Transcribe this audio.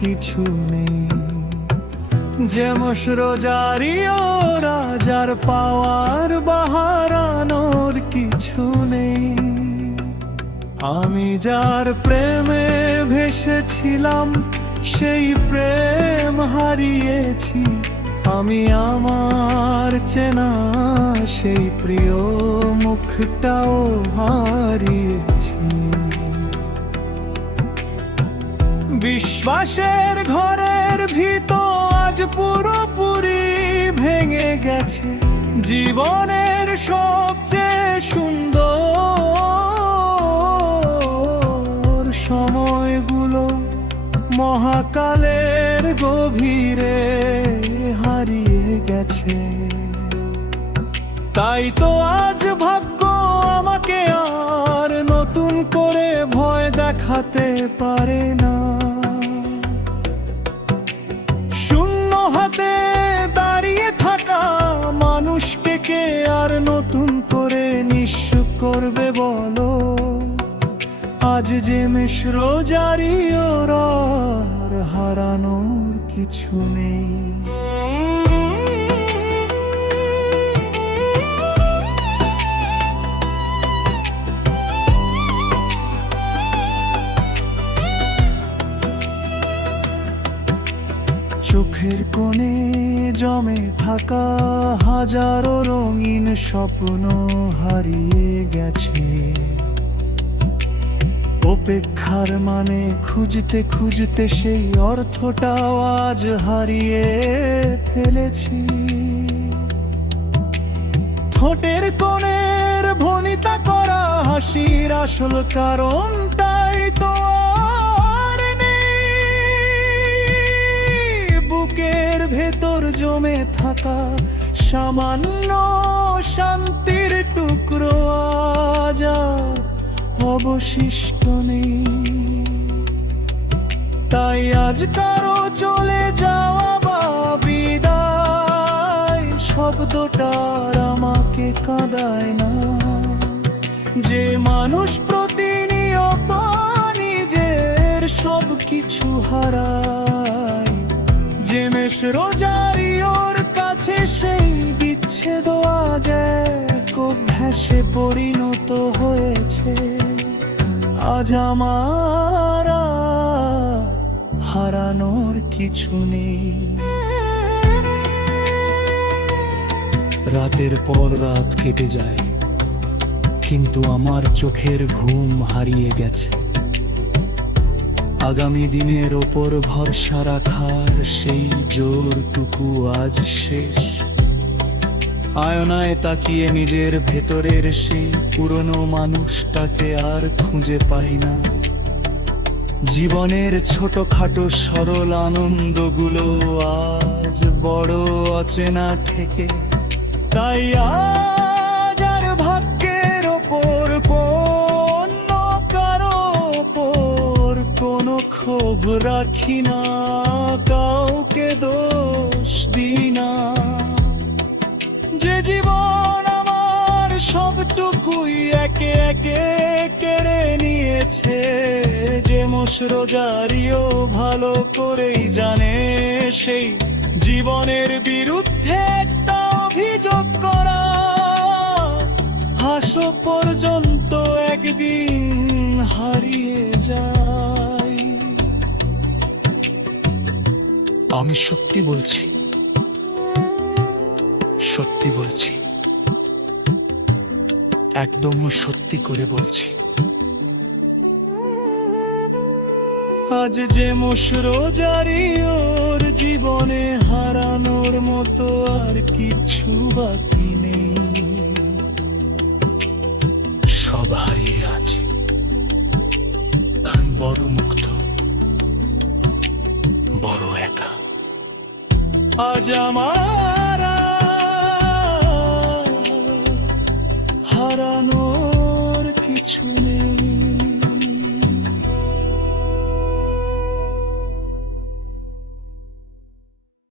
কিছু নেই। যেমস রোজারিও রাজার পাওয়ার বাহারানোর কিছু নেই। আমি যার প্রেমে ভেসেছিলাম সেই প্রেম হারিয়েছি। আমি আমার চেনা সেই প্রিয় মুখটাও হারিয়েছি। বিশ্বাসের ঘরের ভিতর আজ পুরোপুরি ভেঙে গেছে। জীবনের সবচেয়ে সুন্দর সময়গুলো মহাকালের গভীরে হারিয়ে গেছে। তাই তো আজ ভাগ্য আমাকে আর নতুন করে ভয় দেখাতে পারে না। শূন্য হাতে দাঁড়িয়ে থাকা মানুষকে কে আর নতুন করে নিঃস্ব করবে বলো। আজ জেমস রোজারিওর আর হারানোর কিছু নেই। চোখের কোণে জমে থাকা হাজারো রঙিন স্বপ্ন হারিয়ে গেছে। অপেক্ষার মানে খুঁজতে খুঁজতে সেই অর্থটাও আজ হারিয়ে ফেলেছি। ঠোঁটের কোণের ভনিতা করা হাসির আসল কারণটাই তো আর নেই। বুকের ভেতর জমে থাকা সামান্য শান্তির টুকরো আজ আর অবশিষ্ট নেই। তাই আজ কারো চলে যাওয়া বা বিদায় শব্দটার আমাকে কাঁদায় না। যে মানুষ প্রতিনিয়ত নিজের সব কিছু হারায়, জেমস রোজারিওর কাছে সেই বিচ্ছেদ আজ এক অভ্যাসে পরিণত হয়েছে। আজ আমার হারানোর কিছু নেই। রাতের পর রাত কেটে যায়, কিন্তু আমার চোখের ঘুম হারিয়ে গেছে। আগামী দিনের ওপর ভরসা রাখার সেই জোরটুকু আজ শেষ। আয়নায় তাকিয়ে নিজের ভেতরের সেই পুরনো মানুষটাকে আর খুঁজে পাই না। জীবনের ছোটখাটো সরল আনন্দগুলো আজ বড় অচেনা থেকে। তাই আজ আর ভাগ্যের ওপর অন্য কারো ওপর কোনো ক্ষোভ রাখি না, কাউকে দোষ দিই না। যে জীবন আমার সবটুকুই একে একে কেড়ে নিয়েছে, জেমস রোজারিও ভালো করেই জানে সেই জীবনের বিরুদ্ধে একটা অভিযোগ করা হাসো পর্যন্ত একদিন হারিয়ে যায়। আমি সত্যি বলছি, সত্যি বলছি, একদম সত্যি করে বলছি। আজ জেমস রোজারিওর জীবনে হারানোর মতো আর কিছু বাকি নেই। সব হারিয়ে আছে। আমি বড় মুগ্ধ, বড় একা। আজ আমার হারানোর কিছু নেই।